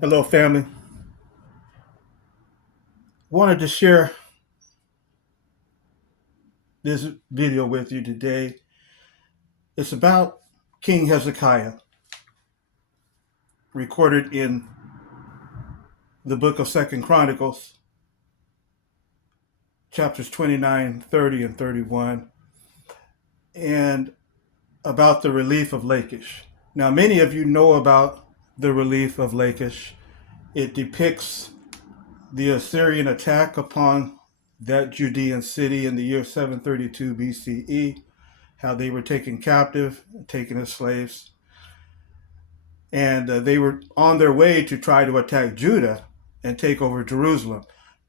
Hello, family. Wanted to share this video with you today. It's about King Hezekiah, recorded in the book of Second Chronicles, chapters 29, 30, and 31, and about the relief of Lachish. Now, many of you know about the relief of Lachish. It depicts the Assyrian attack upon that Judean city in the year 732 BCE, how they were taken captive, taken as slaves, and they were on their way to try to attack Judah and take over Jerusalem.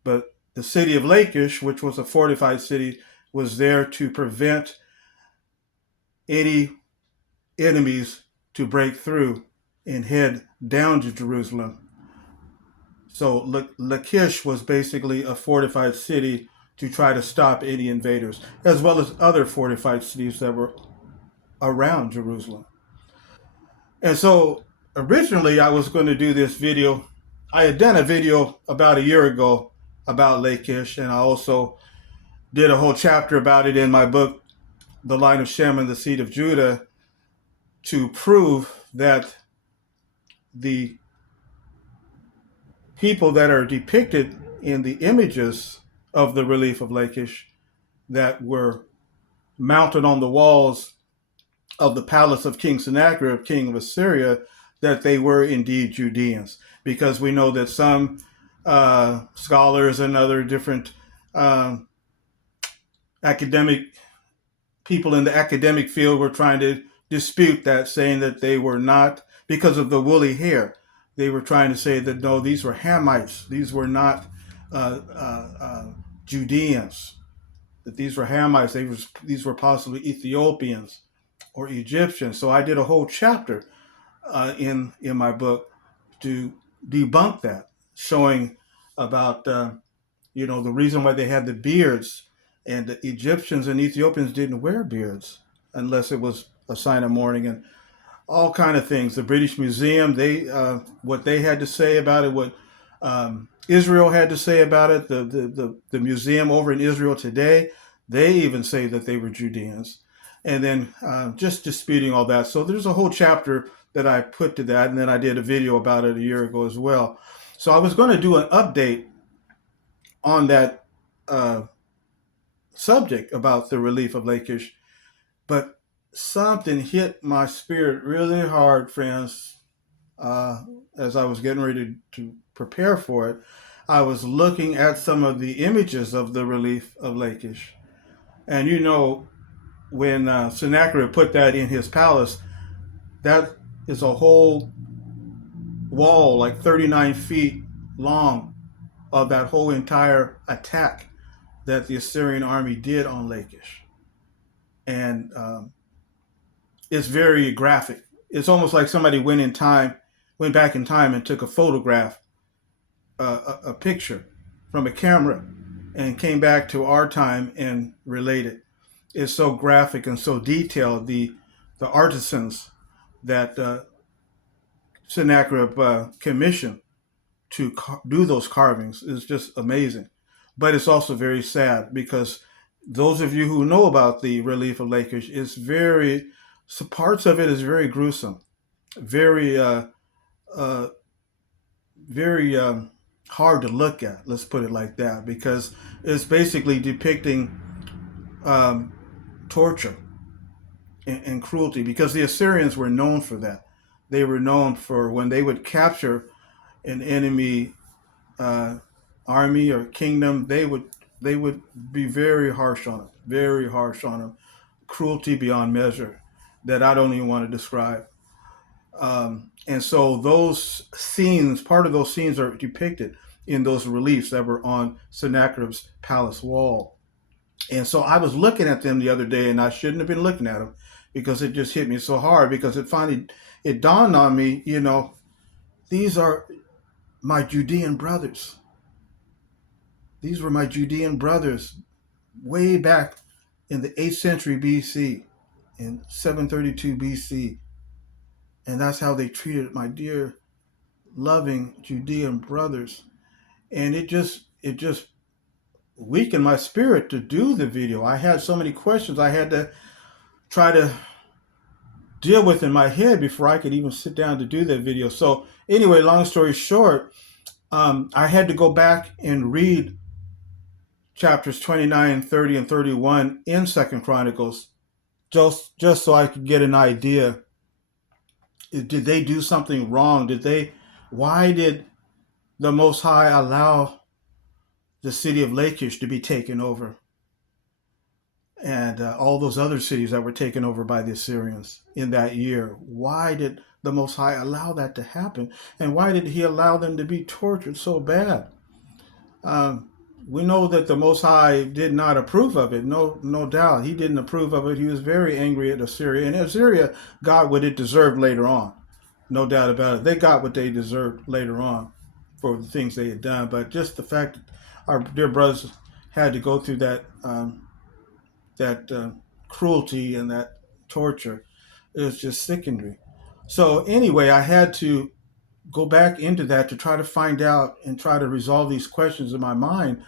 But the city of Lachish, which was a fortified city, was there to prevent any enemies to break through and head down to Jerusalem. So Lachish was basically a fortified city to try to stop any invaders, as well as other fortified cities that were around Jerusalem. And so originally I was going to do this video. I had done a video about a year ago about Lachish, and I also did a whole chapter about it in my book, The Line of Shem and the Seed of Judah, to prove that the people that are depicted in the images of the relief of Lachish that were mounted on the walls of the palace of King Sennacherib, king of Assyria, that they were indeed Judeans, because we know that some scholars and other different academic people in the academic field were trying to dispute that, saying that they were not, because of the woolly hair. They were trying to say that no, these were Hamites. These were not Judeans. That these were Hamites. These were possibly Ethiopians or Egyptians. So I did a whole chapter in my book to debunk that, showing about the reason why they had the beards, and the Egyptians and Ethiopians didn't wear beards unless it was a sign of mourning, and all kind of things. The British Museum, they what they had to say about it, what Israel had to say about it, the museum over in Israel today, they even say that they were Judeans, and then just disputing all that. So there's a whole chapter that I put to that, and then I did a video about it a year ago as well. So I was going to do an update on that subject about the relief of Lachish, but something hit my spirit really hard, friends, as I was getting ready to prepare for it. I was looking at some of the images of the relief of Lachish. And when Sennacherib put that in his palace, that is a whole wall, like 39 feet long, of that whole entire attack that the Assyrian army did on Lachish. And it's very graphic. It's almost like somebody went back in time and took a photograph, a picture from a camera, and came back to our time and related. It's so graphic and so detailed. The artisans that Sennacherib commissioned to do those carvings is just amazing. But it's also very sad, because those of you who know about the relief of Lachish, so parts of it is very gruesome, very, uh, very hard to look at. Let's put it like that, because it's basically depicting um, torture and cruelty. Because the Assyrians were known for that. They were known for when they would capture an enemy uh, army or kingdom, they would be very harsh on them, very harsh on them, cruelty beyond measure that I don't even want to describe. And so those scenes, part of those scenes, are depicted in those reliefs that were on Sennacherib's palace wall. And so I was looking at them the other day, and I shouldn't have been looking at them, because it just hit me so hard, because it dawned on me, these are my Judean brothers. These were my Judean brothers way back in the 8th century BC, in 732 BC. And that's how they treated my dear loving Judean brothers, and it just weakened my spirit to do the video. I had so many questions I had to try to deal with in my head before I could even sit down to do that video. So anyway, long story short, I had to go back and read chapters 29, 30, and 31 in Second Chronicles just so I could get an idea. Did they do something wrong? Why did the Most High allow the city of Lachish to be taken over? And all those other cities that were taken over by the Assyrians in that year. Why did the Most High allow that to happen? And why did he allow them to be tortured so bad? We know that the Most High did not approve of it. No doubt. He didn't approve of it. He was very angry at Assyria. And Assyria got what it deserved later on. No doubt about it. They got what they deserved later on for the things they had done. But just the fact that our dear brothers had to go through that cruelty and that torture, it was just sickened me. So anyway, I had to go back into that to try to find out and try to resolve these questions in my mind.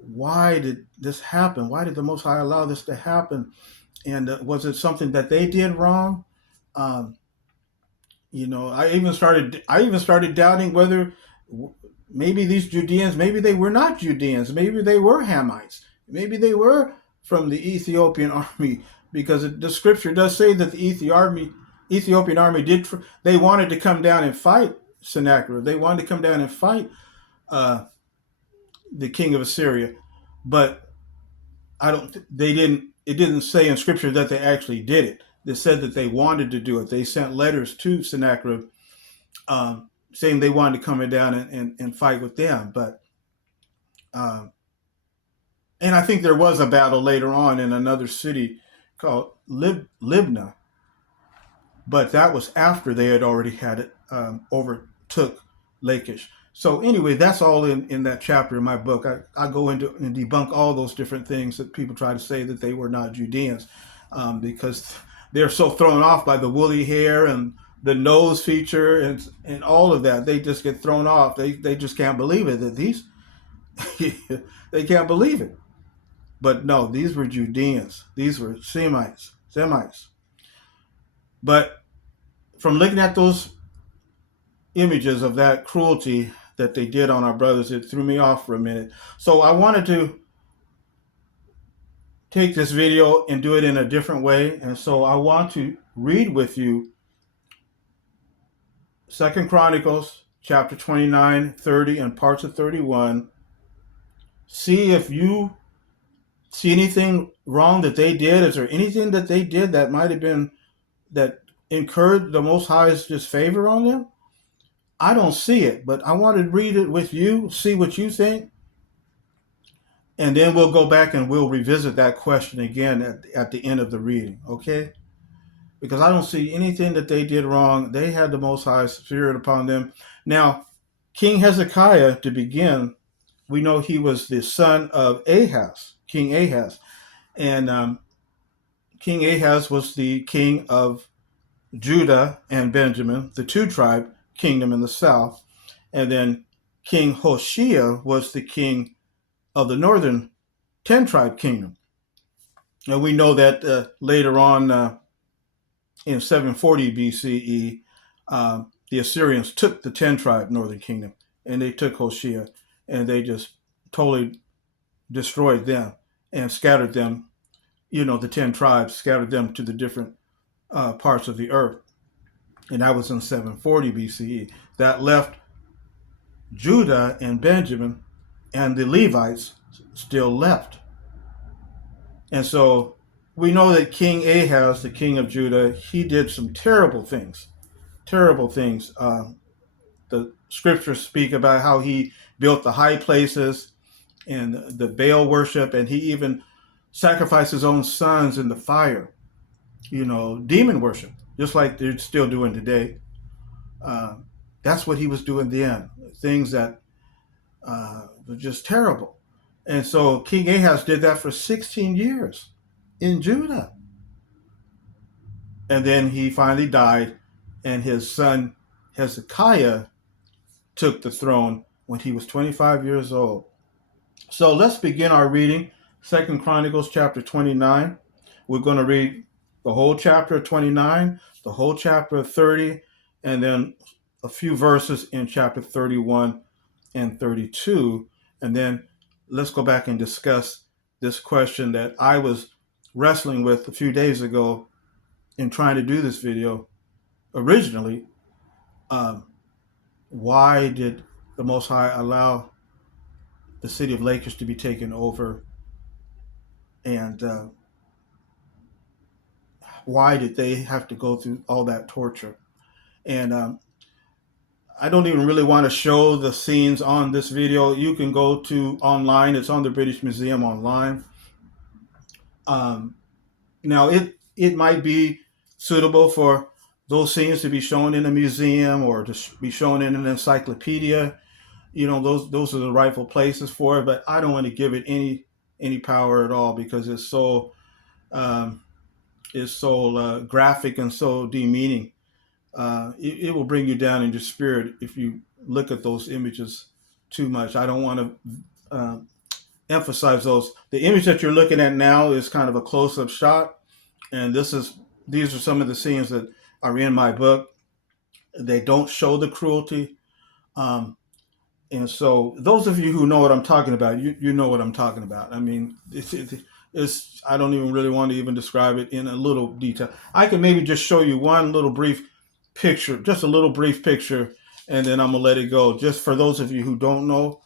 Why did this happen? Why did the Most High allow this to happen? And was it something that they did wrong? I even started doubting whether maybe these Judeans, maybe they were not Judeans, maybe they were Hamites, maybe they were from the Ethiopian army, because the scripture does say that the Ethiopian army they wanted to come down and fight Sennacherib. They wanted to come down and fight the king of Assyria, but it didn't say in scripture that they actually did it. They said that they wanted to do it. They sent letters to Sennacherib saying they wanted to come down and fight with them. But and I think there was a battle later on in another city called Libnah, but that was after they had already had it overtook Lachish. So anyway, that's all in that chapter in my book. I go into and debunk all those different things that people try to say that they were not Judeans, because they're so thrown off by the woolly hair and the nose feature and all of that. They just get thrown off. They just can't believe it that these they can't believe it. But no, these were Judeans. These were Semites. But from looking at those images of that cruelty that they did on our brothers, it threw me off for a minute. So I wanted to take this video and do it in a different way. And so I want to read with you Second Chronicles chapter 29, 30, and parts of 31. See if you see anything wrong that they did. Is there anything that they did that might have been that incurred the Most High's disfavor on them? I don't see it, but I want to read it with you, see what you think, and then we'll go back and we'll revisit that question again at the end of the reading, okay? Because I don't see anything that they did wrong. They had the Most High's spirit upon them. Now, King Hezekiah, to begin, we know he was the son of Ahaz, King Ahaz. And King Ahaz was the king of Judah and Benjamin, the two-tribe kingdom in the south. And then King Hoshea was the king of the northern 10-tribe kingdom. And we know that later on in 740 BCE, the Assyrians took the 10-tribe northern kingdom, and they took Hoshea, and they just totally destroyed them and scattered them, the 10 tribes, scattered them to the different parts of the earth. And that was in 740 BCE. That left Judah and Benjamin and the Levites still left. And so we know that King Ahaz, the king of Judah, he did some terrible things. The scriptures speak about how he built the high places and the Baal worship, and he even sacrificed his own sons in the fire. Demon worship, just like they're still doing today. That's what he was doing then. Things that were just terrible. And so King Ahaz did that for 16 years in Judah. And then he finally died, and his son Hezekiah took the throne when he was 25 years old. So let's begin our reading. 2 Chronicles chapter 29. We're going to read the whole chapter of 29, the whole chapter of 30, and then a few verses in chapter 31 and 32. And then let's go back and discuss this question that I was wrestling with a few days ago in trying to do this video originally. Why did the Most High allow the city of Lachish to be taken over? And why did they have to go through all that torture? And I don't even really want to show the scenes on this video. You can go to online. It's on the British Museum online. Now, it might be suitable for those scenes to be shown in a museum or to be shown in an encyclopedia. Those are the rightful places for it. But I don't want to give it any power at all, because it's so graphic and so demeaning. It will bring you down in your spirit if you look at those images too much. I don't want to emphasize those. The image that you're looking at now is kind of a close-up shot, and these are some of the scenes that are in my book. They don't show the cruelty, and so those of you who know what I'm talking about, you know what I'm talking about. I mean, it's I don't even really want to even describe it in a little detail. I can maybe just show you one little brief picture, just a little brief picture, and then I'm gonna let it go. Just for those of you who don't know,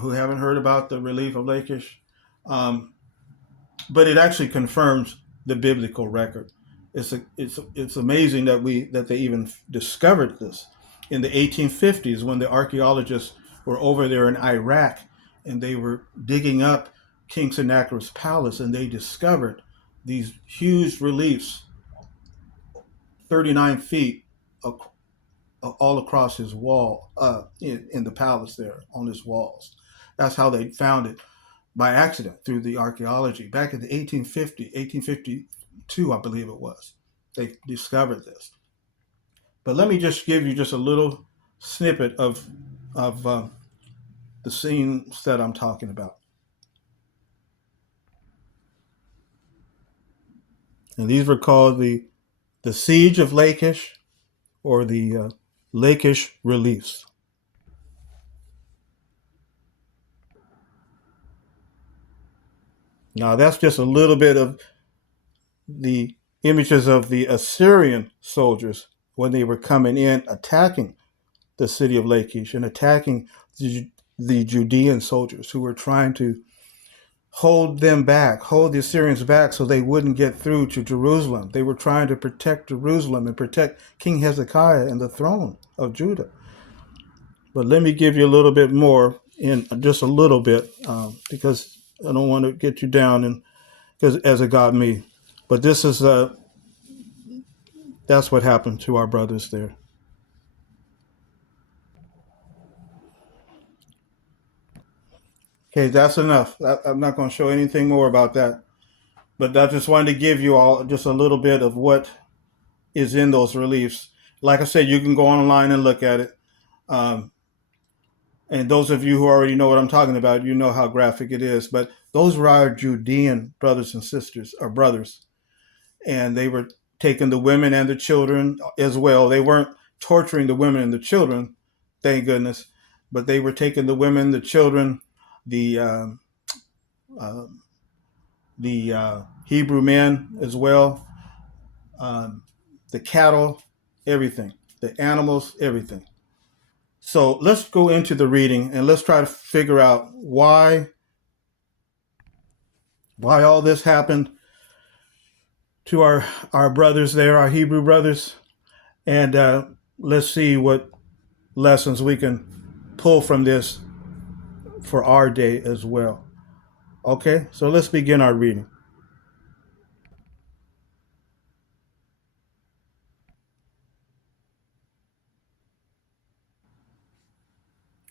who haven't heard about the relief of Lachish, but it actually confirms the biblical record. It's amazing that they even discovered this in the 1850s, when the archaeologists were over there in Iraq and they were digging up King Sennacherib's palace, and they discovered these huge reliefs, 39 feet all across his wall, in the palace there on his walls. That's how they found it, by accident, through the archaeology. Back in the 1852, I believe it was, they discovered this. But let me just give you just a little snippet of the scenes that I'm talking about. And these were called the Siege of Lachish, or the Lachish reliefs. Now, that's just a little bit of the images of the Assyrian soldiers when they were coming in, attacking the city of Lachish and attacking the Judean soldiers who were trying to hold the Assyrians back so they wouldn't get through to Jerusalem. They were trying to protect Jerusalem and protect King Hezekiah and the throne of Judah. But let me give you a little bit more, in just a little bit, because I don't want to get you down, and because as it got me. But this is that's what happened to our brothers there. Okay, that's enough. I'm not going to show anything more about that. But I just wanted to give you all just a little bit of what is in those reliefs. Like I said, you can go online and look at it. And those of you who already know what I'm talking about, you know how graphic it is. But those were our Judean brothers and sisters, or brothers. And they were taking the women and the children as well. They weren't torturing the women and the children, thank goodness. But they were taking the women, the children, the Hebrew men as well, the cattle, everything, the animals, everything. So let's go into the reading and let's try to figure out why all this happened to our brothers there, our Hebrew brothers, and let's see what lessons we can pull from this for our day as well. Okay, so let's begin our reading.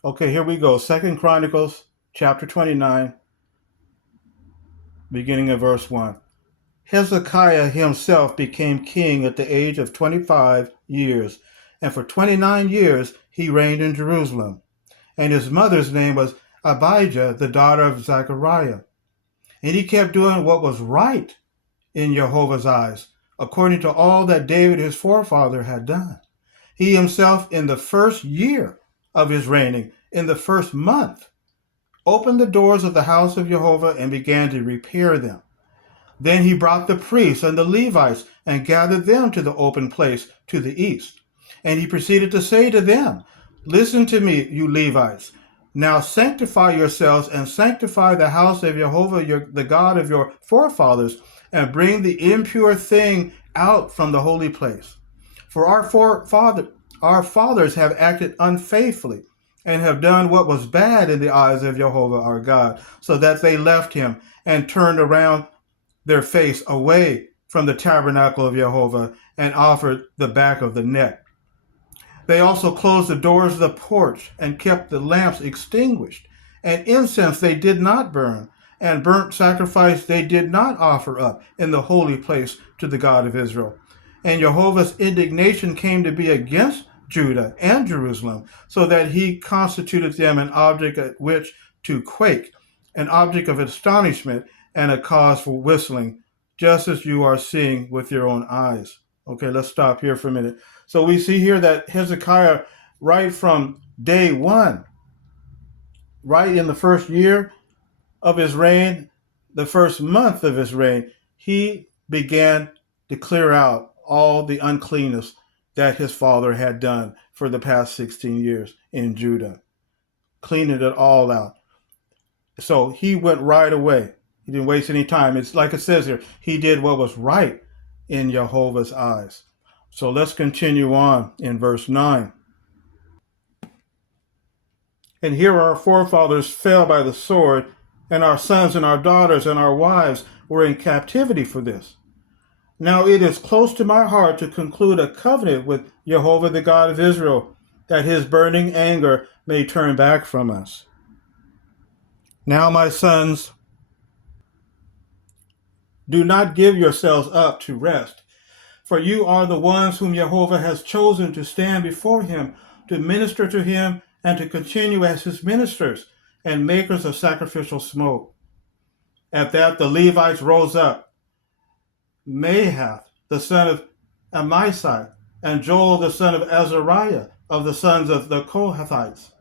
Okay, here we go. 2 Chronicles chapter 29, beginning at verse 1. Hezekiah himself became king at the age of 25 years, and for 29 years he reigned in Jerusalem. And his mother's name was Abijah, the daughter of Zechariah. And he kept doing what was right in Jehovah's eyes, according to all that David his forefather had done. He himself, in the first year of his reigning, in the first month, opened the doors of the house of Jehovah and began to repair them. Then he brought the priests and the Levites and gathered them to the open place to the east. And he proceeded to say to them, "Listen to me, you Levites. Now sanctify yourselves and sanctify the house of Jehovah, the God of your forefathers, and bring the impure thing out from the holy place. For our fathers have acted unfaithfully and have done what was bad in the eyes of Jehovah our God, so that they left him and turned around their face away from the tabernacle of Jehovah and offered the back of the neck. They also closed the doors of the porch and kept the lamps extinguished, and incense they did not burn, and burnt sacrifice they did not offer up in the holy place to the God of Israel. And Jehovah's indignation came to be against Judah and Jerusalem, so that he constituted them an object at which to quake, an object of astonishment, and a cause for whistling, just as you are seeing with your own eyes." Okay, let's stop here for a minute. So we see here that Hezekiah, right from day one, right in the first year of his reign, the first month of his reign, he began to clear out all the uncleanness that his father had done for the past 16 years in Judah, cleaning it all out. So he went right away. He didn't waste any time. It's like it says here, he did what was right in Jehovah's eyes. So let's continue on in verse 9. "And here our forefathers fell by the sword, and our sons and our daughters and our wives were in captivity for this. Now it is close to my heart to conclude a covenant with Jehovah the God of Israel, that his burning anger may turn back from us. Now, my sons, do not give yourselves up to rest, for you are the ones whom Jehovah has chosen to stand before him, to minister to him, and to continue as his ministers and makers of sacrificial smoke." At that the Levites rose up, Mahath the son of Amasai, and Joel the son of Azariah, of the sons of the Kohathites,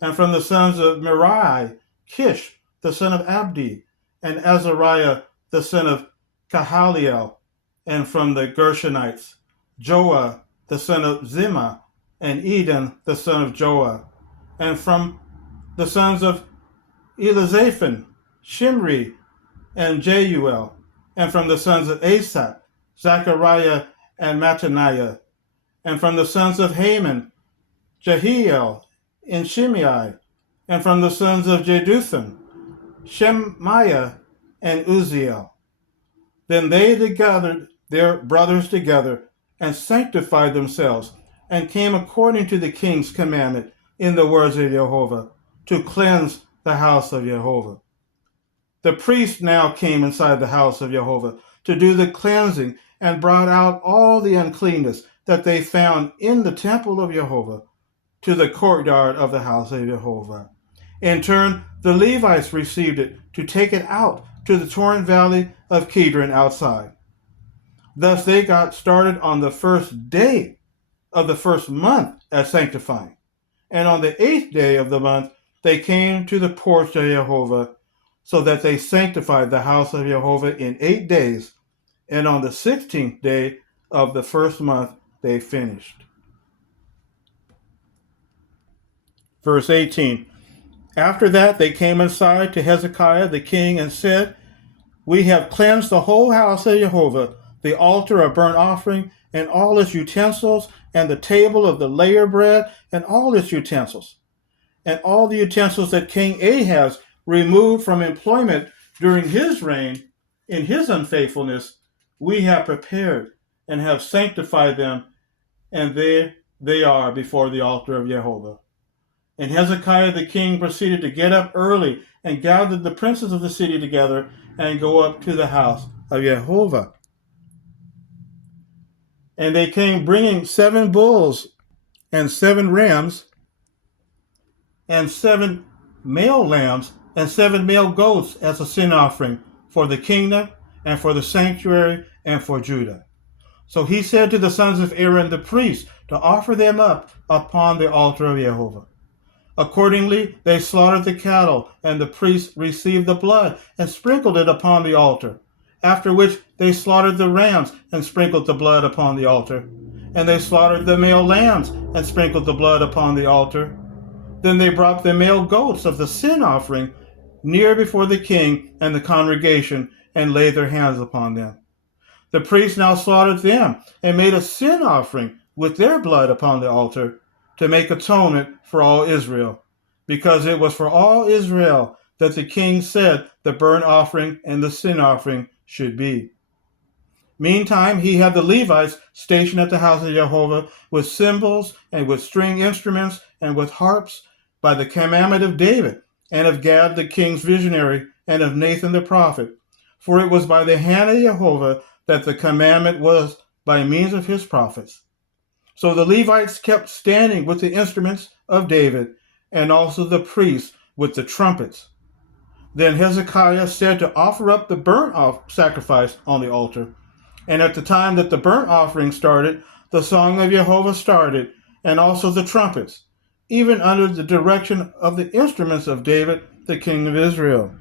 and from the sons of Merari, Kish the son of Abdi, and Azariah the son of Kahaliel, and from the Gershonites, Joah the son of Zimmah, and Eden the son of Joah, and from the sons of Elizaphan, Shimri, and Jeuel, and from the sons of Asaph, Zechariah and Mattaniah, and from the sons of Haman, Jehiel and Shimei, and from the sons of Jeduthun, Shemaiah and Uzziel. Then they gathered their brothers together and sanctified themselves, and came according to the king's commandment in the words of Jehovah, to cleanse the house of Jehovah. The priests now came inside the house of Jehovah to do the cleansing, and brought out all the uncleanness that they found in the temple of Jehovah to the courtyard of the house of Jehovah. In turn, the Levites received it to take it out to the torrent valley of Kidron outside. Thus they got started on the first day of the first month at sanctifying. And on the 8th day of the month, they came to the porch of Jehovah, so that they sanctified the house of Jehovah in 8 days. And on the 16th day of the first month, they finished. Verse 18. After that, they came inside to Hezekiah the king and said, "We have cleansed the whole house of Jehovah, the altar of burnt offering, and all its utensils, and the table of the layer bread, and all its utensils, and all the utensils that King Ahaz removed from employment during his reign in his unfaithfulness, we have prepared and have sanctified them, and there they are before the altar of Jehovah." And Hezekiah the king proceeded to get up early and gathered the princes of the city together and go up to the house of Jehovah. And they came bringing 7 bulls and 7 rams, and 7 male lambs, and 7 male goats as a sin offering for the kingdom, and for the sanctuary, and for Judah. So he said to the sons of Aaron the priests to offer them up upon the altar of Jehovah. Accordingly, they slaughtered the cattle, and the priests received the blood and sprinkled it upon the altar. After which they slaughtered the rams and sprinkled the blood upon the altar. And they slaughtered the male lambs and sprinkled the blood upon the altar. Then they brought the male goats of the sin offering near before the king and the congregation and laid their hands upon them. The priests now slaughtered them and made a sin offering with their blood upon the altar to make atonement for all Israel, because it was for all Israel that the king said the burnt offering and the sin offering should be. Meantime, he had the Levites stationed at the house of Jehovah with cymbals and with string instruments and with harps by the commandment of David and of Gad the king's visionary and of Nathan the prophet. For it was by the hand of Jehovah that the commandment was by means of his prophets. So the Levites kept standing with the instruments of David, and also the priests with the trumpets. Then Hezekiah said to offer up the burnt sacrifice on the altar. And at the time that the burnt offering started, the song of Jehovah started, and also the trumpets, even under the direction of the instruments of David, the king of Israel.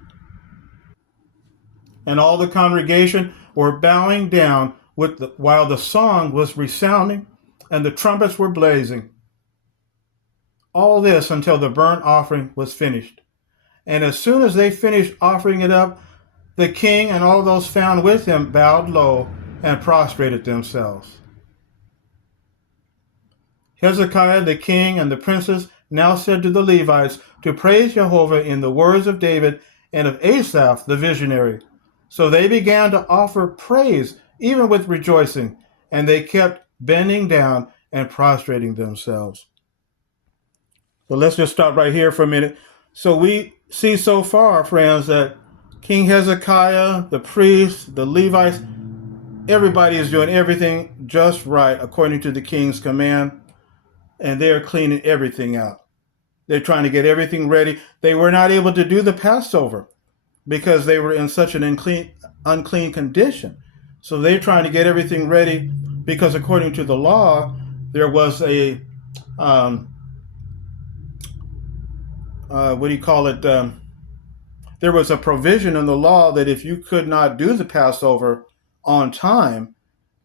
And all the congregation were bowing down while the song was resounding and the trumpets were blazing. All this until the burnt offering was finished. And as soon as they finished offering it up, the king and all those found with him bowed low and prostrated themselves. Hezekiah the king and the princes now said to the Levites to praise Jehovah in the words of David and of Asaph the visionary. So they began to offer praise even with rejoicing, and they kept bending down and prostrating themselves. So let's just stop right here for a minute. So we see so far, friends, that King Hezekiah, the priests, the Levites, everybody is doing everything just right according to the king's command, and they're cleaning everything out. They're trying to get everything ready. They were not able to do the Passover because they were in such an unclean condition. So they're trying to get everything ready because according to the law, there was a, there was a provision in the law that if you could not do the Passover on time,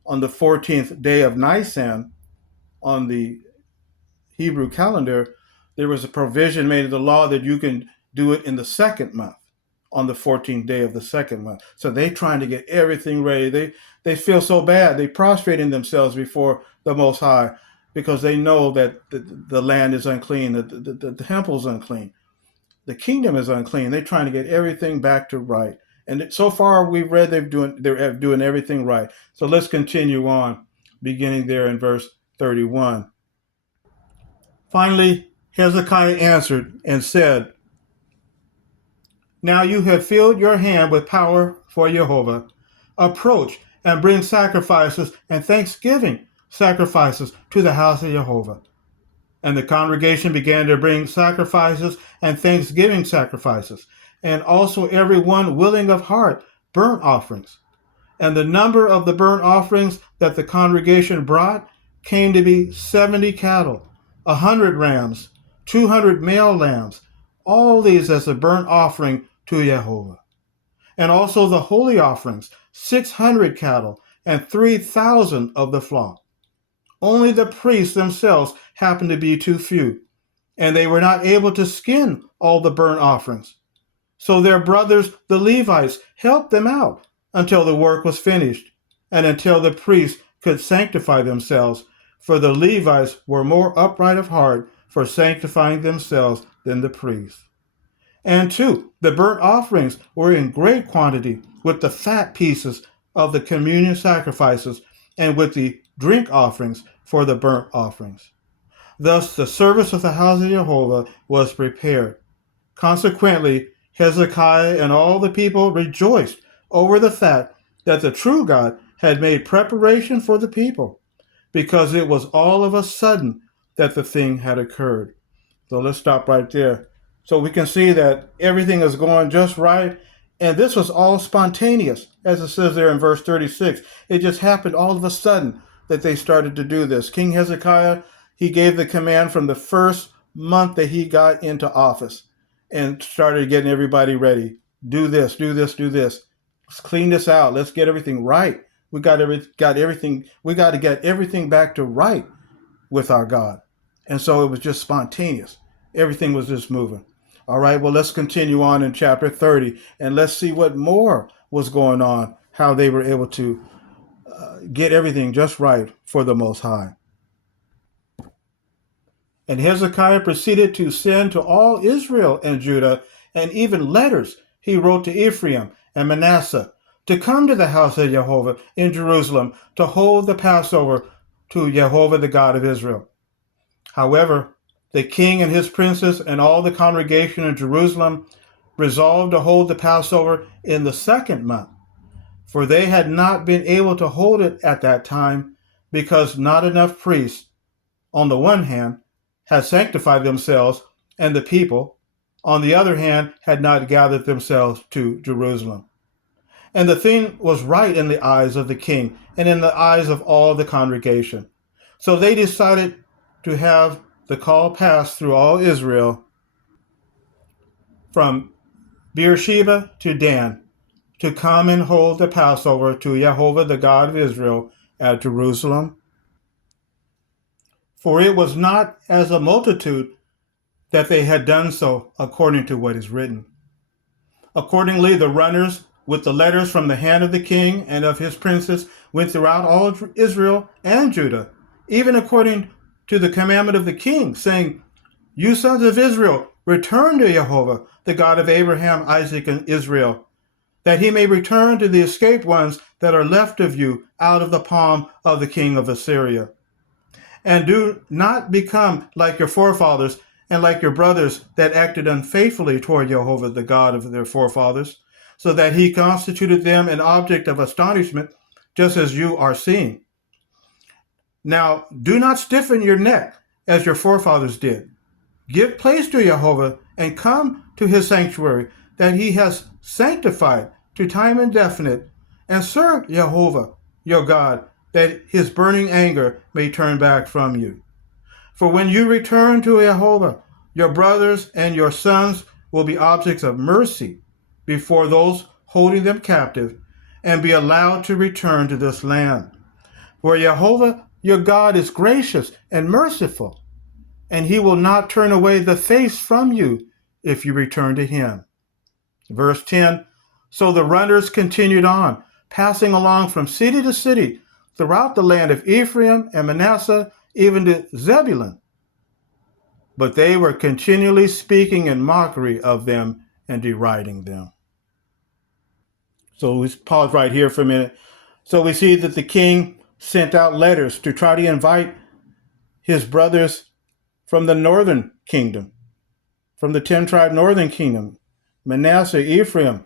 on the 14th day of Nisan, on the Hebrew calendar, there was a provision made in the law that you can do it in the second month, on the 14th day of the second month. So they're trying to get everything ready. They feel so bad. They prostrating themselves before the Most High because they know that the land is unclean, the temple is unclean, the kingdom is unclean. They're trying to get everything back to right. And so far we've read they're doing everything right. So let's continue on, beginning there in verse 31. Finally, Hezekiah answered and said, "Now you have filled your hand with power for Jehovah. Approach and bring sacrifices and thanksgiving sacrifices to the house of Jehovah." And the congregation began to bring sacrifices and thanksgiving sacrifices, and also every one willing of heart burnt offerings. And the number of the burnt offerings that the congregation brought came to be 70 cattle, 100 rams, 200 male lambs, all these as a burnt offering to Jehovah. And also the holy offerings, 600 cattle, and 3,000 of the flock. Only the priests themselves happened to be too few, and they were not able to skin all the burnt offerings. So their brothers, the Levites, helped them out until the work was finished, and until the priests could sanctify themselves, for the Levites were more upright of heart for sanctifying themselves than the priests. And two, the burnt offerings were in great quantity, with the fat pieces of the communion sacrifices, and with the drink offerings for the burnt offerings. Thus the service of the house of Jehovah was prepared. Consequently, Hezekiah and all the people rejoiced over the fact that the true God had made preparation for the people, because it was all of a sudden that the thing had occurred. So let's stop right there. So we can see that everything is going just right. And this was all spontaneous, as it says there in verse 36. It just happened all of a sudden that they started to do this. King Hezekiah, he gave the command from the first month that he got into office and started getting everybody ready. Do this, do this, do this. Let's clean this out. Let's get everything right. We got everything. We got to get everything back to right with our God. And so it was just spontaneous. Everything was just moving. All right, well, let's continue on in chapter 30 and let's see what more was going on, how they were able to get everything just right for the Most High. And Hezekiah proceeded to send to all Israel and Judah, and even letters he wrote to Ephraim and Manasseh, to come to the house of Jehovah in Jerusalem to hold the Passover to Jehovah, the God of Israel. However, the king and his princes and all the congregation in Jerusalem resolved to hold the Passover in the second month, for they had not been able to hold it at that time, because not enough priests, on the one hand, had sanctified themselves, and the people, on the other hand, had not gathered themselves to Jerusalem. And the thing was right in the eyes of the king and in the eyes of all the congregation. So they decided to have the call passed through all Israel from Beersheba to Dan to come and hold the Passover to Jehovah, the God of Israel, at Jerusalem. For it was not as a multitude that they had done so, according to what is written. Accordingly, the runners, with the letters from the hand of the king and of his princes, went throughout all Israel and Judah, even according to the commandment of the king, saying, You sons of Israel, return to Jehovah, the God of Abraham, Isaac, and Israel, that he may return to the escaped ones that are left of you out of the palm of the king of Assyria. And do not become like your forefathers and like your brothers that acted unfaithfully toward Jehovah, the God of their forefathers, so that he constituted them an object of astonishment, just as you are seeing. Now, do not stiffen your neck as your forefathers did. Give place to Jehovah and come to his sanctuary that he has sanctified to time indefinite, and serve Jehovah, your God, that his burning anger may turn back from you. For when you return to Jehovah, your brothers and your sons will be objects of mercy before those holding them captive, and be allowed to return to this land. For Jehovah, your God, is gracious and merciful, and he will not turn away the face from you if you return to him. Verse 10, So the runners continued on, passing along from city to city throughout the land of Ephraim and Manasseh, even to Zebulun. But they were continually speaking in mockery of them and deriding them. So we pause right here for a minute. So we see that the king sent out letters to try to invite his brothers from the northern kingdom, from the 10-tribe northern kingdom, Manasseh, Ephraim,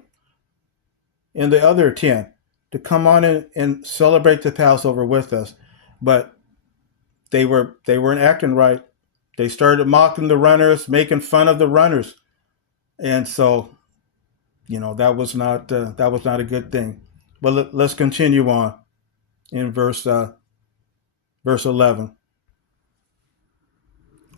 and the other 10, to come on in and celebrate the Passover with us. But they weren't acting right. They started mocking the runners, making fun of the runners. And so, that was not a good thing. But let's continue on in verse 11.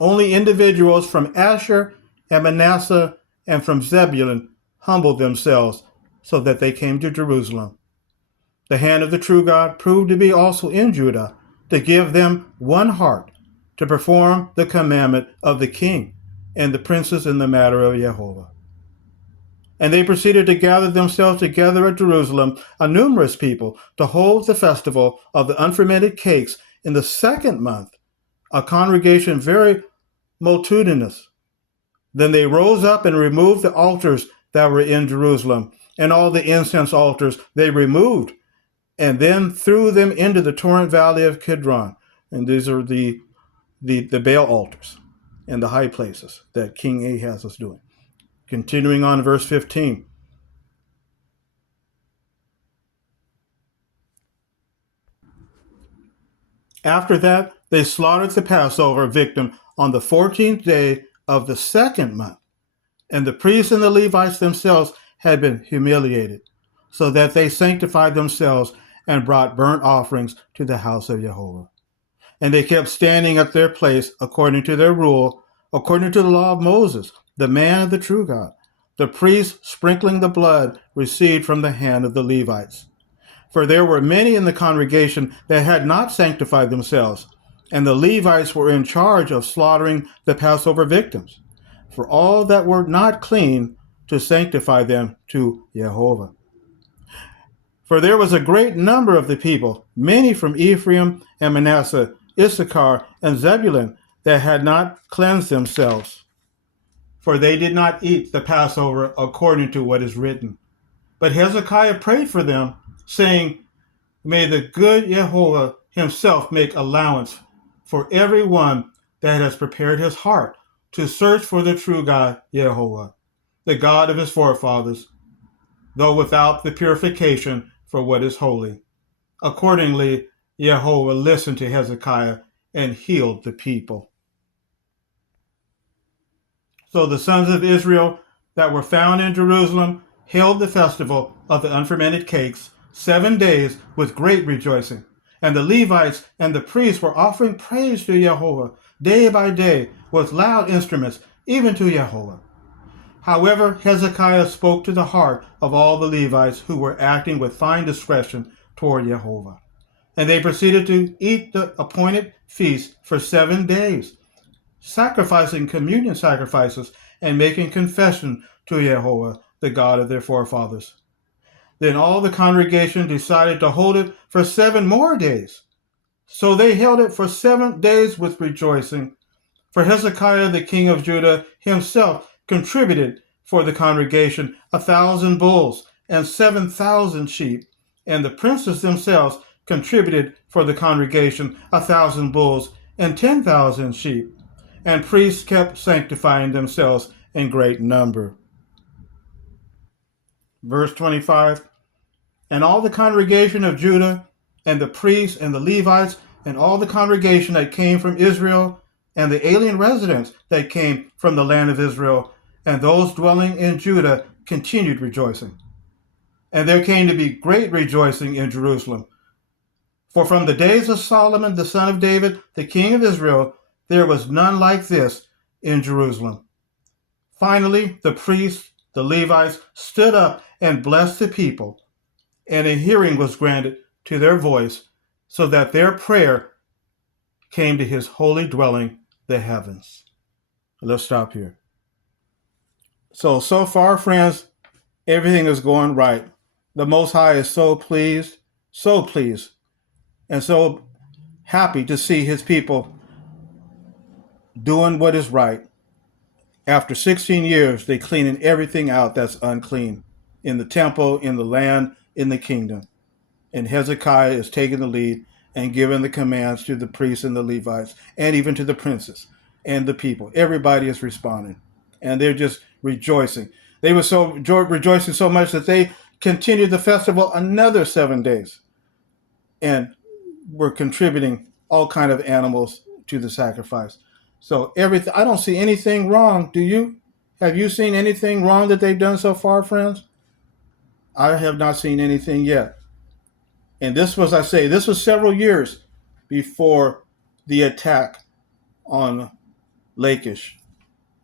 Only individuals from Asher and Manasseh and from Zebulun humbled themselves so that they came to Jerusalem. The hand of the true God proved to be also in Judah, to give them one heart to perform the commandment of the king and the princes in the matter of Jehovah. And they proceeded to gather themselves together at Jerusalem, a numerous people, to hold the festival of the unfermented cakes in the second month, a congregation very multitudinous. Then they rose up and removed the altars that were in Jerusalem, and all the incense altars they removed, and then threw them into the torrent valley of Kidron. And these are the Baal altars and the high places that King Ahaz was doing. Continuing on, verse 15. After that, they slaughtered the Passover victim on the 14th day of the second month. And the priests and the Levites themselves had been humiliated, so that they sanctified themselves and brought burnt offerings to the house of Jehovah. And they kept standing at their place according to their rule, according to the law of Moses, the man of the true God. The priests sprinkling the blood received from the hand of the Levites. For there were many in the congregation that had not sanctified themselves, and the Levites were in charge of slaughtering the Passover victims, for all that were not clean, to sanctify them to Jehovah. For there was a great number of the people, many from Ephraim and Manasseh, Issachar and Zebulun, that had not cleansed themselves. For they did not eat the Passover according to what is written. But Hezekiah prayed for them, saying, May the good Jehovah himself make allowance for every one that has prepared his heart to search for the true God, Jehovah, the God of his forefathers, though without the purification for what is holy. Accordingly, Jehovah listened to Hezekiah and healed the people. So the sons of Israel that were found in Jerusalem held the festival of the unfermented cakes 7 days with great rejoicing. And the Levites and the priests were offering praise to Jehovah day by day with loud instruments, even to Jehovah. However, Hezekiah spoke to the heart of all the Levites who were acting with fine discretion toward Jehovah. And they proceeded to eat the appointed feast for 7 days, sacrificing communion sacrifices and making confession to Jehovah, the God of their forefathers. Then all the congregation decided to hold it for 7 more days. So they held it for 7 days with rejoicing. For Hezekiah, the king of Judah, himself contributed for the congregation 1,000 bulls and 7,000 sheep, and the princes themselves contributed for the congregation 1,000 bulls and 10,000 sheep, and priests kept sanctifying themselves in great number. Verse 25, and all the congregation of Judah, and the priests and the Levites, and all the congregation that came from Israel, and the alien residents that came from the land of Israel, and those dwelling in Judah continued rejoicing. And there came to be great rejoicing in Jerusalem. For from the days of Solomon, the son of David, the king of Israel, there was none like this in Jerusalem. Finally, the priests, the Levites, stood up and blessed the people, and a hearing was granted to their voice, so that their prayer came to his holy dwelling, the heavens. Let's stop here. So far, friends, everything is going right. The Most High is so pleased, and so happy to see his people doing what is right. After 16 years, they cleaning everything out that's unclean in the temple, in the land, in the kingdom. And Hezekiah is taking the lead and giving the commands to the priests and the Levites, and even to the princes and the people. Everybody is responding, and they're just rejoicing. They were so rejoicing so much that they continued the festival another 7 days, and were contributing all kind of animals to the sacrifice. So everything, I don't see anything wrong. Do you? Have you seen anything wrong that they've done so far, friends? I have not seen anything yet. And this was several years before the attack on Lachish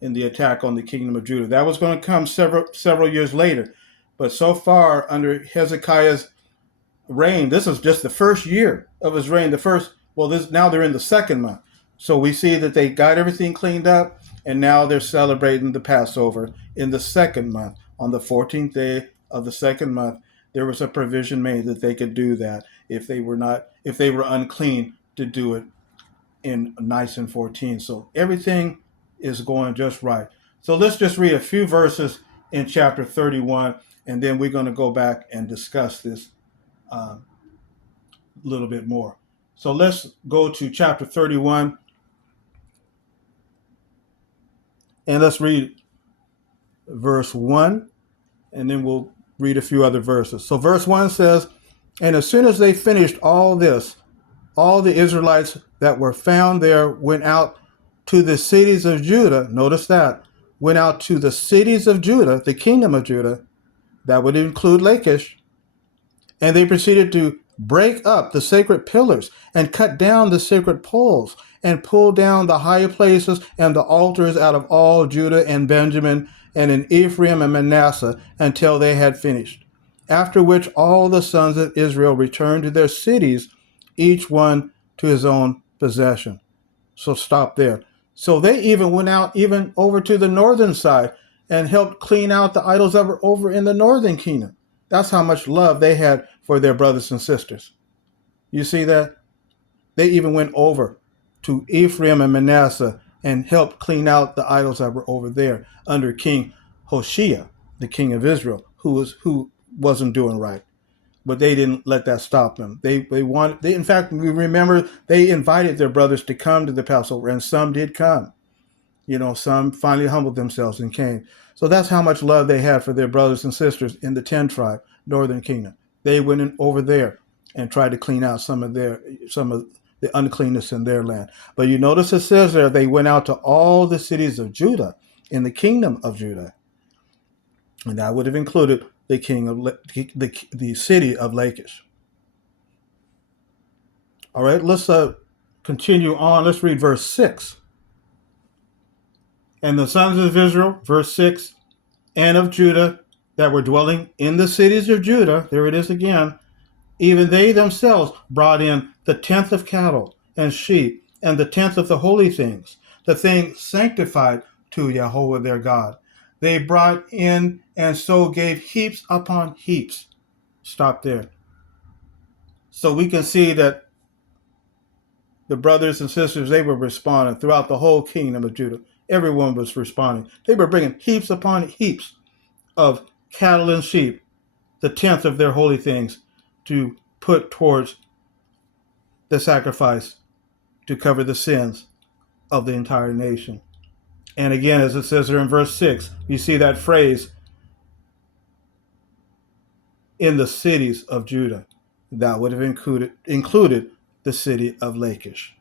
and the attack on the kingdom of Judah. That was going to come several years later. But so far, under Hezekiah's reign, this is just the first year of his reign. Now they're in the second month. So we see that they got everything cleaned up, and now they're celebrating the Passover in the second month. On the 14th day of the second month, there was a provision made that they could do that if they were unclean, to do it in Nisan 14. So everything is going just right. So let's just read a few verses in chapter 31, and then we're going to go back and discuss this a little bit more. So let's go to chapter 31, and let's read verse 1, and then we'll read a few other verses. So verse 1 says, and as soon as they finished all this, all the Israelites that were found there went out to the cities of Judah. Notice that. Went out to the cities of Judah, the kingdom of Judah. That would include Lachish. And they proceeded to break up the sacred pillars and cut down the sacred poles and pull down the high places and the altars out of all Judah and Benjamin and in Ephraim and Manasseh until they had finished. After which all the sons of Israel returned to their cities, each one to his own possession. So stop there. So they even went out even over to the northern side and helped clean out the idols that were over in the northern kingdom. That's how much love they had for their brothers and sisters. You see that? They even went over to Ephraim and Manasseh and helped clean out the idols that were over there under King Hoshea, the king of Israel, who wasn't doing right. But they didn't let that stop them. In fact, we remember they invited their brothers to come to the Passover, and some did come. Some finally humbled themselves and came. So that's how much love they had for their brothers and sisters in the 10 tribe, northern kingdom. They went in over there and tried to clean out some of the uncleanness in their land. But you notice it says there they went out to all the cities of Judah in the kingdom of Judah. And that would have included the the city of Lachish. All right, let's continue on. Let's read verse 6. And the sons of Israel, verse 6, and of Judah that were dwelling in the cities of Judah, there it is again, even they themselves brought in the 10th of cattle and sheep and the 10th of the holy things, the things sanctified to Jehovah their God. They brought in and so gave heaps upon heaps. Stop there. So we can see that the brothers and sisters, they were responding throughout the whole kingdom of Judah. Everyone was responding. They were bringing heaps upon heaps of cattle and sheep, the 10th of their holy things, to put towards the sacrifice to cover the sins of the entire nation. And again, as it says there in verse 6, you see that phrase, in the cities of Judah. That would have included the city of Lachish.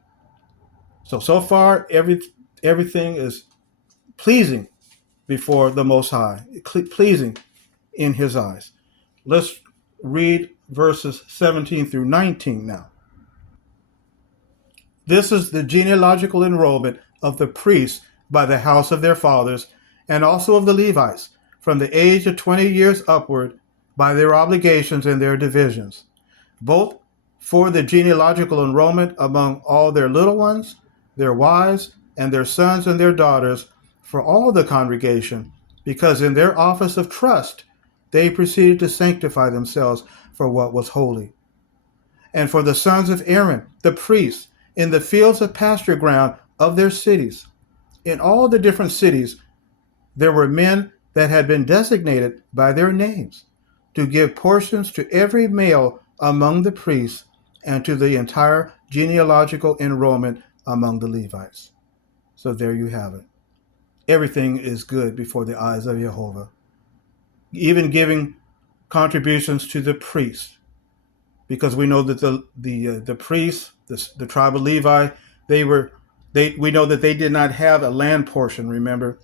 So far, everything is pleasing before the Most High, pleasing in his eyes. Let's read verses 17 through 19 now. This is the genealogical enrollment of the priests by the house of their fathers, and also of the Levites, from the age of 20 years upward, by their obligations and their divisions, both for the genealogical enrollment among all their little ones, their wives, and their sons and their daughters, for all the congregation, because in their office of trust they proceeded to sanctify themselves for what was holy. And for the sons of Aaron, the priests, in the fields of pasture ground of their cities. In all the different cities, there were men that had been designated by their names to give portions to every male among the priests and to the entire genealogical enrollment among the Levites. So there you have it. Everything is good before the eyes of Jehovah. Even giving contributions to the priests, because we know that the priests, the tribe of Levi, we know that they did not have a land portion. Remember,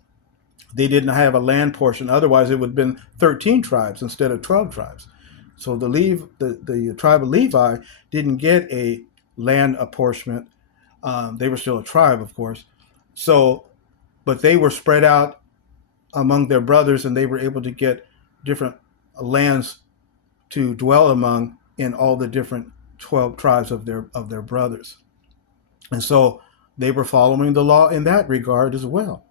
they didn't have a land portion. Otherwise, it would have been 13 tribes instead of 12 tribes. So the tribe of Levi didn't get a land apportionment. They were still a tribe, of course. But they were spread out among their brothers, and they were able to get different lands to dwell among in all the different 12 tribes of their brothers. And so they were following the law in that regard as well,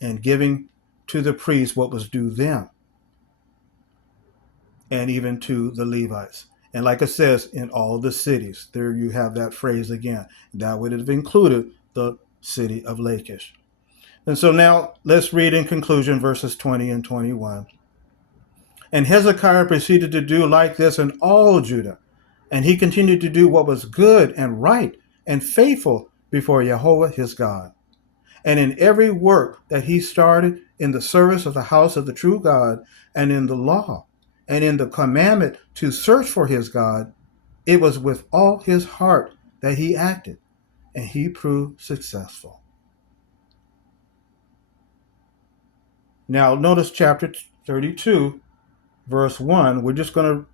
and giving to the priests what was due them, and even to the Levites. And like it says, in all the cities, there you have that phrase again. That would have included the city of Lachish. And so now let's read in conclusion verses 20 and 21. And Hezekiah proceeded to do like this in all Judah, and he continued to do what was good and right and faithful before Jehovah his God. And in every work that he started in the service of the house of the true God, and in the law, and in the commandment to search for his God, it was with all his heart that he acted, and he proved successful. Now, notice chapter 32, verse 1. We're just going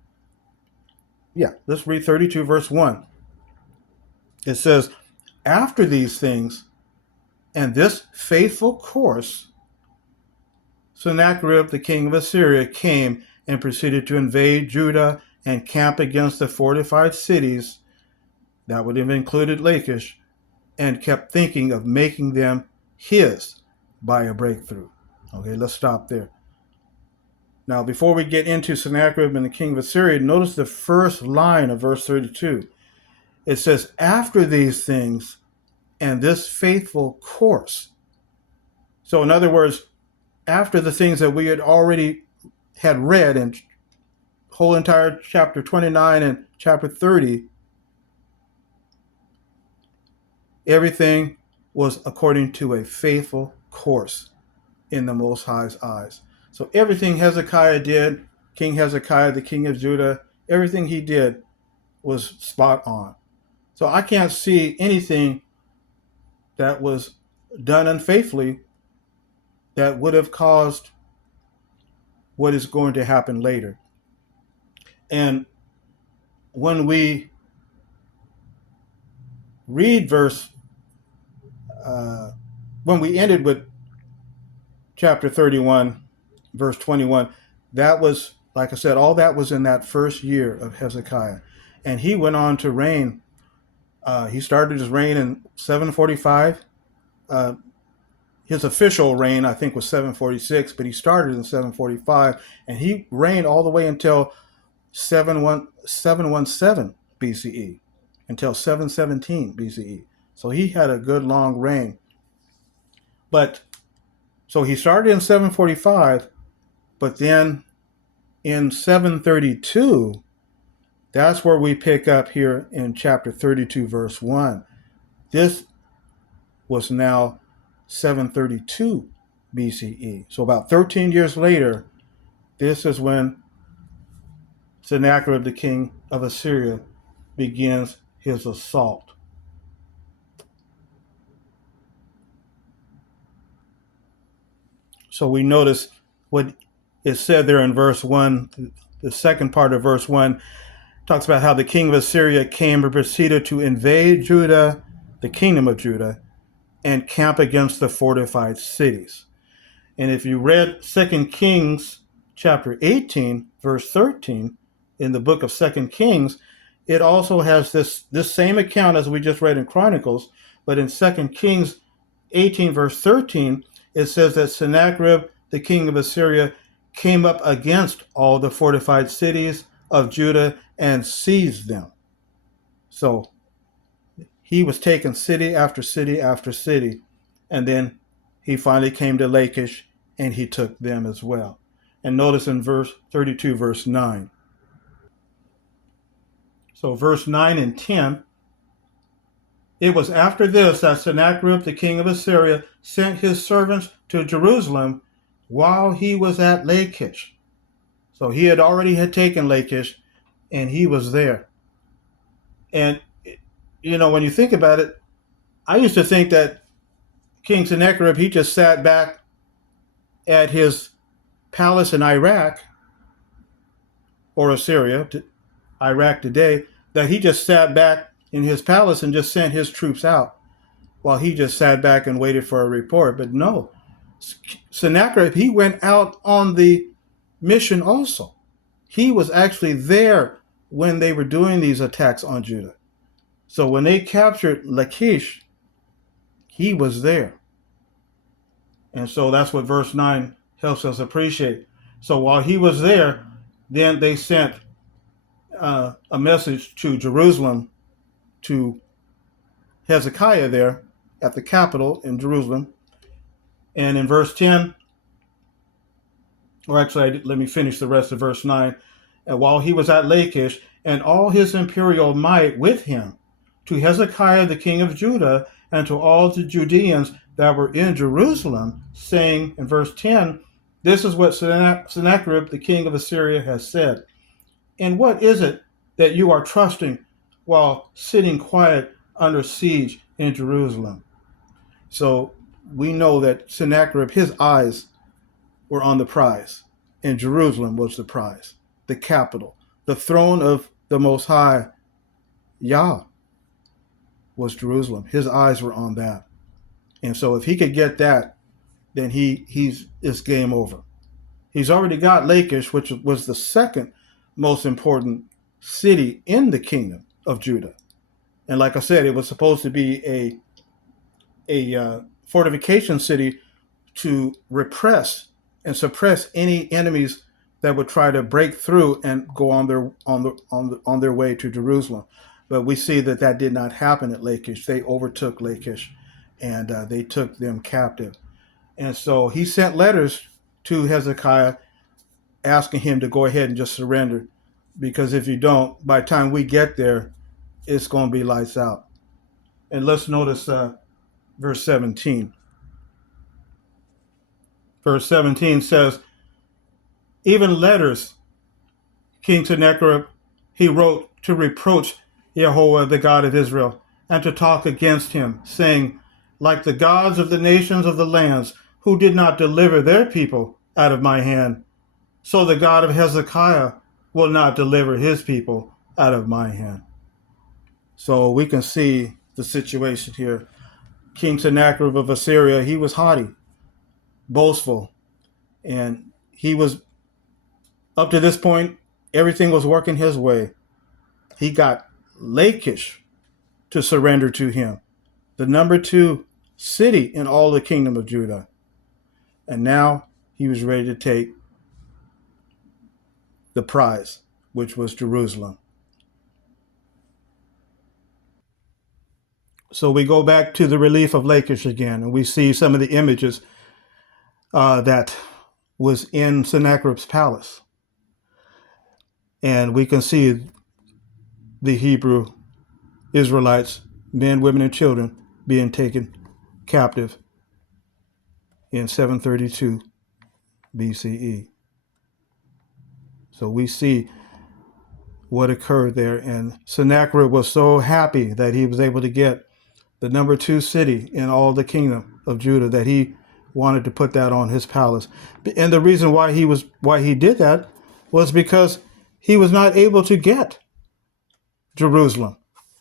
to, let's read 32, verse 1. It says, after these things, and this faithful course, Sennacherib, the king of Assyria, came and proceeded to invade Judah and camp against the fortified cities, that would have included Lachish, and kept thinking of making them his by a breakthrough. Okay, let's stop there. Now, before we get into Sennacherib and the king of Assyria, notice the first line of verse 32. It says, after these things and this faithful course. So in other words, after the things that we had read in whole entire chapter 29 and chapter 30, everything was according to a faithful course in the Most High's eyes. So everything Hezekiah did, King Hezekiah, the king of Judah, everything he did was spot on. So I can't see anything that was done unfaithfully that would have caused what is going to happen later. And when we read when we ended with chapter 31, verse 21, that was, like I said, all that was in that first year of Hezekiah. And he went on to reign. He started his reign in 745. His official reign, I think, was 746, but he started in 745, and he reigned all the way until 717 BCE, until 717 BCE. So he had a good long reign. But so he started in 745, but then in 732, that's where we pick up here in chapter 32, verse 1. This was now 732 BCE. So about 13 years later, this is when Sennacherib, the king of Assyria, begins his assault. So we notice what is said there in verse 1, the second part of verse 1, talks about how the king of Assyria came and proceeded to invade Judah, the kingdom of Judah, and camp against the fortified cities. And if you read 2 Kings chapter 18, verse 13, in the book of 2 Kings, it also has this same account as we just read in Chronicles, but in 2 Kings 18, verse 13, it says that Sennacherib, the king of Assyria, came up against all the fortified cities of Judah and seized them. So he was taking city after city after city, and then he finally came to Lachish, and he took them as well. And notice in verse 32, verse 9. So verse 9 and 10, it was after this that Sennacherib, the king of Assyria, sent his servants to Jerusalem while he was at Lachish. So he had already taken Lachish, and he was there. And, when you think about it, I used to think that King Sennacherib, he just sat back at his palace in Iraq, or Assyria, Iraq today, that he just sat back in his palace and just sent his troops out while he just sat back and waited for a report. But no, Sennacherib, he went out on the mission also. He was actually there when they were doing these attacks on Judah. So when they captured Lachish, he was there. And so that's what verse 9 helps us appreciate. So while he was there, then they sent a message to Jerusalem, to Hezekiah there at the capital in Jerusalem. And in verse 10, or actually, let me finish the rest of verse 9. And while he was at Lachish, and all his imperial might with him, to Hezekiah the king of Judah, and to all the Judeans that were in Jerusalem, saying in verse 10, this is what Sennacherib, the king of Assyria, has said. And what is it that you are trusting while sitting quiet under siege in Jerusalem. So we know that Sennacherib, his eyes were on the prize, and Jerusalem was the prize, the capital. The throne of the Most High Yah was Jerusalem. His eyes were on that. And so if he could get that, then it's game over. He's already got Lachish, which was the second most important city in the kingdom of Judah. And like I said, it was supposed to be a fortification city to repress and suppress any enemies that would try to break through and go on their way to Jerusalem. But we see that did not happen at Lachish. They overtook Lachish, and they took them captive. And so he sent letters to Hezekiah asking him to go ahead and just surrender, because if you don't, by the time we get there, it's going to be lights out. And let's notice verse 17. Verse 17 says, even letters King Sennacherib he wrote to reproach Jehovah, the God of Israel, and to talk against him, saying, like the gods of the nations of the lands, who did not deliver their people out of my hand, so the God of Hezekiah will not deliver his people out of my hand. So we can see the situation here. King Sennacherib of Assyria, he was haughty, boastful, and he was, up to this point, everything was working his way. He got Lachish to surrender to him, the number 2 city in all the kingdom of Judah. And now he was ready to take the prize, which was Jerusalem. So we go back to the relief of Lachish again, and we see some of the images that was in Sennacherib's palace. And we can see the Hebrew Israelites, men, women, and children, being taken captive in 732 BCE. So we see what occurred there. And Sennacherib was so happy that he was able to get the number 2 city in all the kingdom of Judah, that he wanted to put that on his palace. And the reason why he did that was because he was not able to get Jerusalem.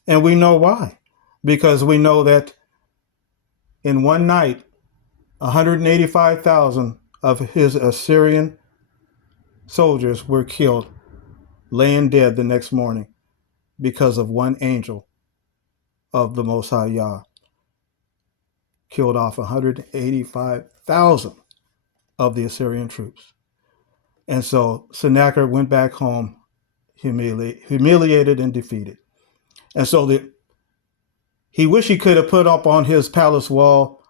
And we know why. Because we know that in one night, 185,000 of his Assyrian soldiers were killed, laying dead the next morning, because of one angel of the Most High Yah. Killed off 185,000 of the Assyrian troops. And so Sennacherib went back home humiliated and defeated. And so he wished he could have put up on his palace wall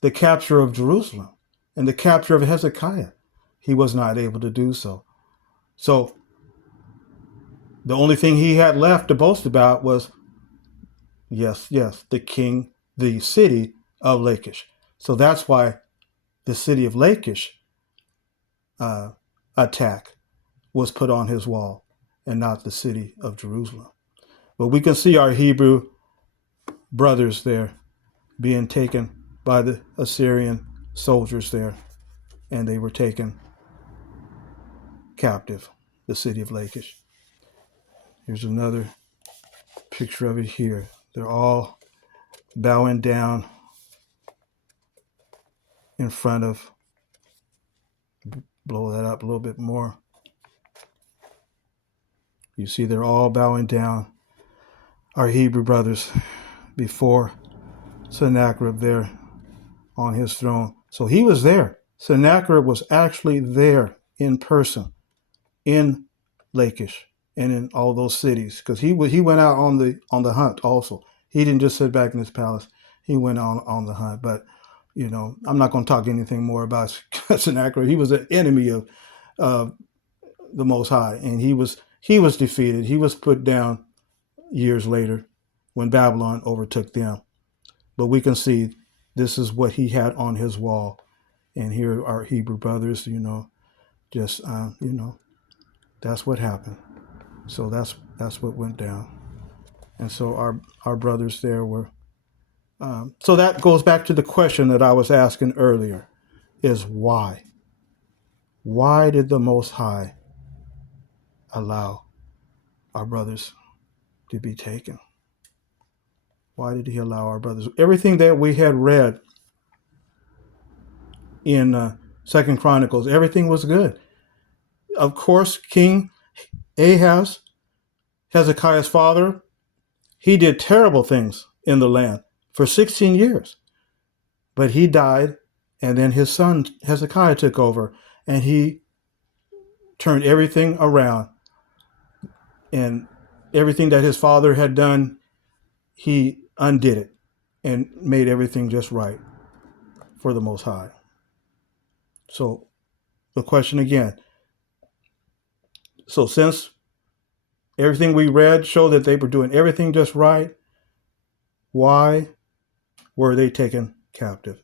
the capture of Jerusalem and the capture of Hezekiah. He was not able to do so. So the only thing he had left to boast about was, yes, the city of Lachish. So that's why the city of Lachish attack was put on his wall, and not the city of Jerusalem. But we can see our Hebrew brothers there being taken by the Assyrian soldiers there, and they were taken captive, the city of Lachish. Here's another picture of it here. They're all bowing down in front of, blow that up a little bit more. You see they're all bowing down, our Hebrew brothers, before Sennacherib there on his throne. So he was there. Sennacherib was actually there in person in Lachish and in all those cities, because he went out on the hunt also. He didn't just sit back in his palace. He went on the hunt. But I'm not going to talk anything more about Sennacherib. He was an enemy of the Most High, and he was defeated. He was put down years later when Babylon overtook them. But we can see this is what he had on his wall. And here are Hebrew brothers, just, that's what happened. So that's what went down. And so our brothers there were. So that goes back to the question that I was asking earlier, is why? Why did the Most High allow our brothers to be taken? Why did he allow our brothers? Everything that we had read in Second Chronicles, everything was good. Of course, King Ahaz, Hezekiah's father, he did terrible things in the land for 16 years. But he died, and then his son Hezekiah took over, and he turned everything around. And everything that his father had done, he undid it and made everything just right for the Most High. So the question again, so since everything we read showed that they were doing everything just right, why were they taken captive?